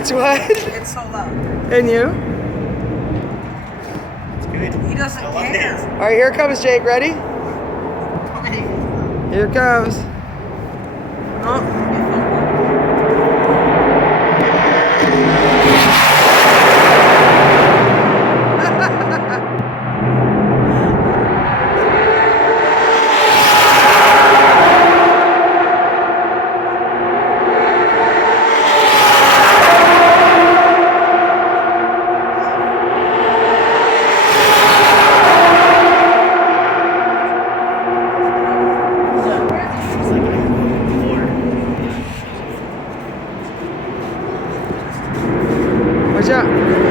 It's what? It's so loud. And you? It's good. He doesn't I love care. this. All right, here comes Jake. Ready? Here it comes. Oh. It's like I know before. Watch out.